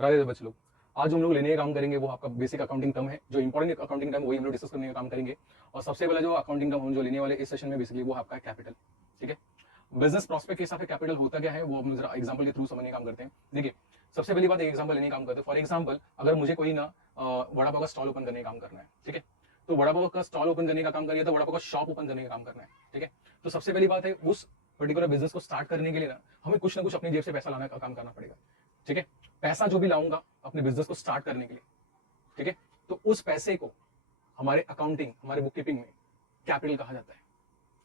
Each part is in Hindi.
राधे राधे बच्चे लोग, आज हम लोग लेने का काम करेंगे वो आपका बेसिक अकाउंटिंग टर्म है। जो इंपॉर्टेंट अकाउंटिंग टर्म वही हम लोग डिस्कस करने का काम करेंगे। और सबसे पहला जो अकाउंटिंग टर्म हम जो लेने वाले इस सेशन में बेसिकली वो आपका कैपिटल। ठीक है, बिजनेस प्रॉस्पेक्ट के हिसाब से कैपिटल होता क्या है वो हम जरा एग्जांपल के थ्रू समझने का काम करते हैं। देखिए, सबसे पहली बात एक एग्जांपल लेने का काम करते हैं। फॉर एग्जांपल, अगर मुझे कोई ना वड़ा पाव का स्टॉल ओपन करने का काम करना है, ठीक है, तो वड़ा पाव का स्टॉल ओपन करने का काम करिए तो वड़ा पाव का शॉप ओपन करने का काम करना है। ठीक है, तो सबसे पहली बात है उस पर्टिकुलर बिजनेस को स्टार्ट करने के लिए ना हमें कुछ ना कुछ अपनी जेब से पैसा लाने का काम करना पड़ेगा। ठीक है, पैसा जो भी लाऊंगा अपने बिजनेस को स्टार्ट करने के लिए, ठीक है, तो उस पैसे को हमारे अकाउंटिंग, हमारे बुक कीपिंग में कैपिटल कहा जाता है।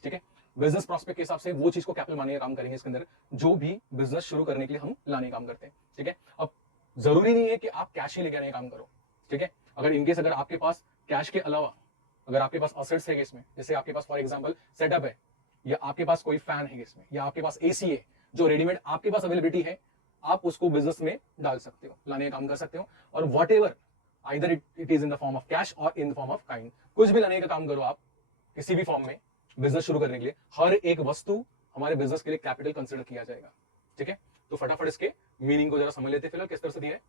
ठीक है, बिजनेस प्रॉस्पेक्ट के हिसाब से वो चीज को कैपिटल मानने का काम करेंगे इसके अंदर, जो भी बिजनेस शुरू करने के लिए हम लाने का काम करते हैं। ठीक है, अब जरूरी नहीं है कि आप कैश ही लेके आने का काम करो। ठीक है, अगर इनकेस अगर आपके पास कैश के अलावा अगर आपके पास असेट्स है इसमें, जैसे आपके पास फॉर एग्जांपल सेटअप है, या आपके पास कोई फैन है इसमें, या आपके पास एसी है जो रेडीमेड आपके पास अवेलेबिलिटी है, आप उसको बिजनेस में डाल सकते हो, लाने का काम कर सकते हो। और whatever either it is in the form of cash और in the form of kind, कुछ भी लाने का काम करो आप किसी भी फॉर्म में बिजनेस शुरू करने के लिए, हर एक वस्तु हमारे बिजनेस के लिए कैपिटल कंसिडर किया जाएगा। ठीक है, तो फटाफट इसके मीनिंग को जरा समझ लेते हैं। फिलहाल किस तरह से दिया है,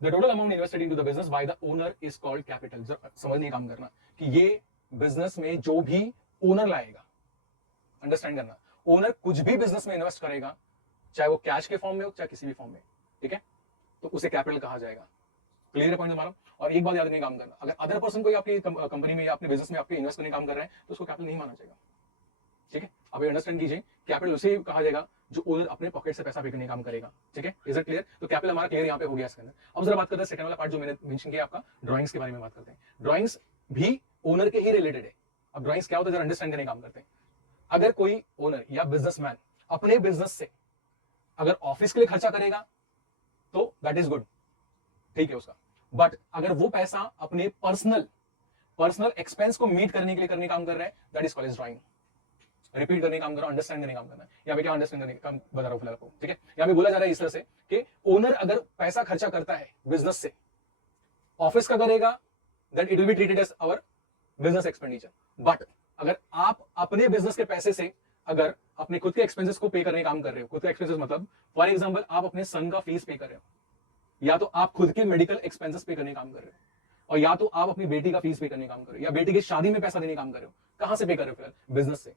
the total amount invested into the business by the owner is called capital. समझने का काम करना कि ये बिजनेस में जो भी ओनर लाएगा, अंडरस्टैंड करना, ओनर कुछ भी बिजनेस में इन्वेस्ट करेगा, चाहे वो कैश के फॉर्म में हो चाहे किसी भी फॉर्म में, ठीक है, तो उसे कैपिटल कहा जाएगा। क्लियर है पॉइंट तुम्हारा। और एक बात याद रखने का काम करना, अगर अदर पर्सन कोई आपकी कंपनी में या अपने बिजनेस में आपके इन्वेस्ट करने का काम कर रहे हैं तो उसको कैपिटल नहीं माना जाएगा। ठीक है, अब ये अंडरस्टैंड कीजिए, कैपिटल उसे कहा जाएगा जो ओनर अपने पॉकेट से पैसा पे करने का काम करेगा। ठीक है, इज इट क्लियर। तो कैपिटल हमारा क्लियर यहाँ पे हो गया इसके अंदर। अब जरा बात करते हैं सेकंड वाला पार्ट जो मैंने मेंशन किया आपका ड्राइंग्स के बारे में बात करते हैं। ड्राइंग्स भी ओनर के ही रिलेटेड है। अब ड्राइंग्स क्या होता है जरा अंडरस्टैंड करने का काम करते हैं। अगर कोई ओनर या बिजनेसमैन अपने बिजनेस से अगर ऑफिस के लिए खर्चा करेगा तो दैट इज गुड, ठीक है उसका। बट अगर वो पैसा अपने पर्सनल एक्सपेंस को मीट करने के लिए करने का काम कर रहा है, that is called as drawing. Repeat करने का काम कर रहा हूं, अंडरस्टैंड करने का काम करना है। यहाँ पे क्या अंडरस्टैंड करने का काम बता रहा हूं फिलहाल आपको। ठीक है, यहाँ पे बोला जा रहा है इस तरह से कि ओनर अगर पैसा खर्चा करता है बिजनेस से, ऑफिस का करेगा, that it will be treated as our business expenditure. But अगर आप अपने बिजनेस के पैसे से अगर अपने खुद के एक्सपेंसेस को पे करने का काम कर रहे हो, खुद के एक्सपेंसेस मतलब फॉर एग्जांपल आप अपने सन का फीस पे कर रहे हो, या तो आप खुद के मेडिकल एक्सपेंसेस पे करने का काम कर रहे हो, और या तो आप अपनी बेटी का फीस पे करने का काम कर रहे हो, या बेटी की शादी में पैसा देने का काम कर रहे हो, कहां से पे कर रहे हो फिलहाल बिजनेस से।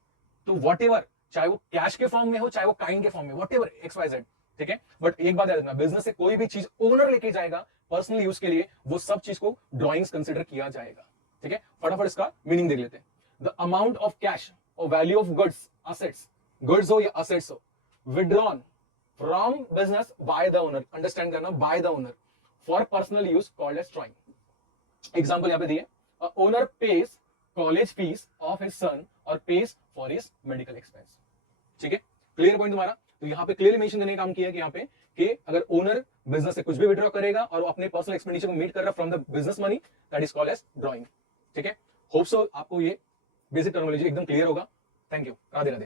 तो वॉट एवर, चाहे वो कैश के फॉर्म में हो चाहे वो काइंड के फॉर्म में, whatever X Y Z, ठीक है। बट एक बात याद रखना, बिजनेस से कोई भी चीज ओनर लेके जाएगा पर्सनल यूज के लिए, वो सब चीज को ड्रॉइंग्स कंसिडर किया जाएगा। ठीक है, फटाफट इसका मीनिंग देख लेते हैं। द अमाउंट ऑफ कैश और value of goods, assets, goods हो या असेट्स हो, withdrawn from business by the owner, understand करना, by the owner for personal use called as drawing. Example यहां पे दिए, owner pays college fees of his son और pays for his medical expense. ठीक है, क्लियर पॉइंट तुम्हारा। तो यहाँ पे क्लियर मेंशन करने का काम किया कि यहाँ पे कि अगर ओनर बिजनेस से कुछ भी विड्रॉ करेगा और वो अपने पर्सनल एक्सपेंडिचर को मीट कर रहा है from the business money, that is called as drawing. ठीक है, होप सो आपको ये बेसिक टर्मिनोलॉजी एकदम क्लियर होगा। Thank you, Radhe Radhe.